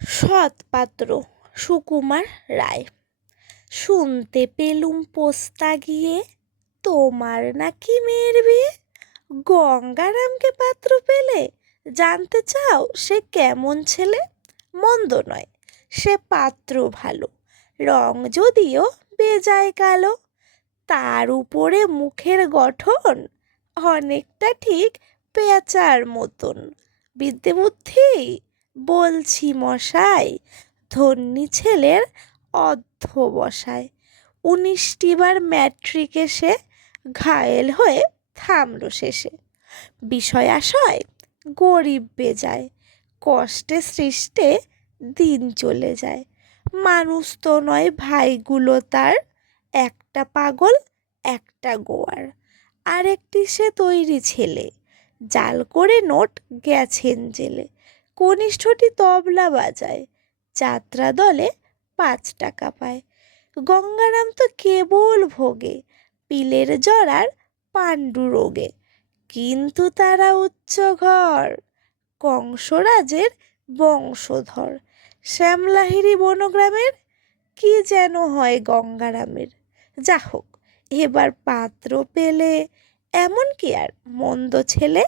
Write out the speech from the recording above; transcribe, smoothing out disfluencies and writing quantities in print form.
সৎপাত্র সুকুমার রায়। শুনতে পেলুম পোস্তা গিয়ে, তোমার নাকি মেয়ের বিয়ে। গঙ্গারামকে পাত্র পেলে, জানতে চাও সে কেমন ছেলে। মন্দ নয়, সে পাত্র ভালো, রং যদিও বেজায় কালো। তার উপরে মুখের গঠন অনেকটা ঠিক পেঁচার মতন। বিদ্যে বুদ্ধি বলছি মশাই, ধন্যী ছেলের অধ্যবসায়। 19টি বার ম্যাট্রিকে সে ঘায়েল হয়ে থামল শেষে। বিষয় আশয় গরিব বেজায়, কষ্টে সৃষ্টে দিন চলে যায়। মানুষ তো নয় ভাইগুলো তার, একটা পাগল একটা গোয়ার। আরেকটি সে তৈরি ছেলে, জাল করে নোট গেছেন জেলে। কনিষ্ঠটি তবলা বাজায়, যাত্রা দলে 5 টাকা পায়। গঙ্গারাম তো কেবল ভোগে, পিলের জরার পাণ্ডু রোগে। কিন্তু তারা উচ্চ ঘর, কংসরাজের বংশধর। শ্যামলাহিরি বনগ্রামের, কি যেন হয় গঙ্গারামের। যা হোক, এবার পাত্র পেলে, এমন কি আর মন্দ ছেলে।